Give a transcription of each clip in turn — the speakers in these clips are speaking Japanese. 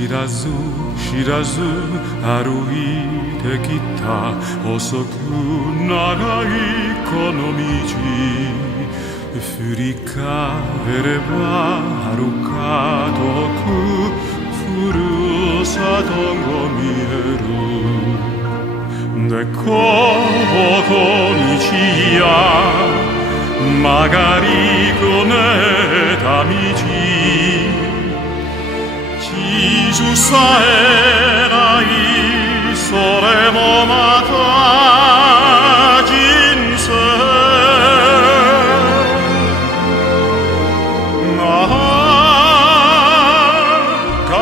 知らず知らず歩いてきた細く長いこの道振り返れば遥か遠くふるさとが見えるでこぼこ道や曲がりこねた道地図さえないそれもまた人生川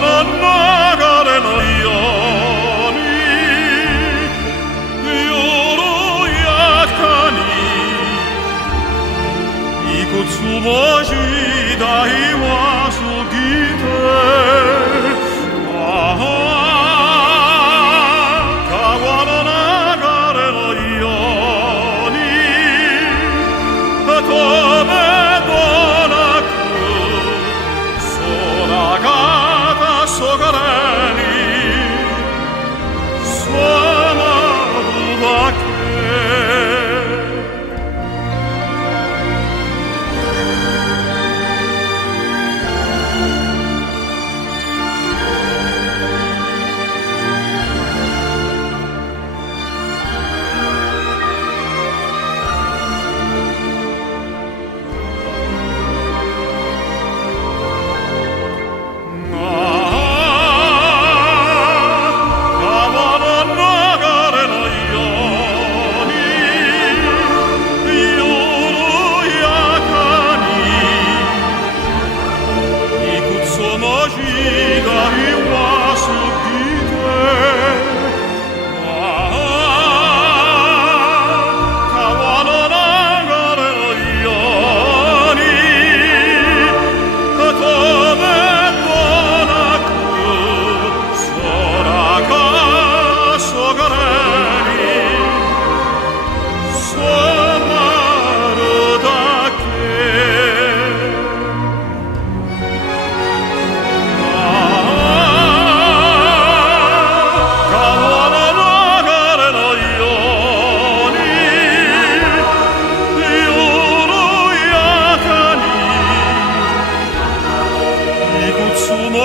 の流れのように緩やかにいくつも時代は過ぎて川の流れのように止めどなく空が黄昏に染まるだけいくつも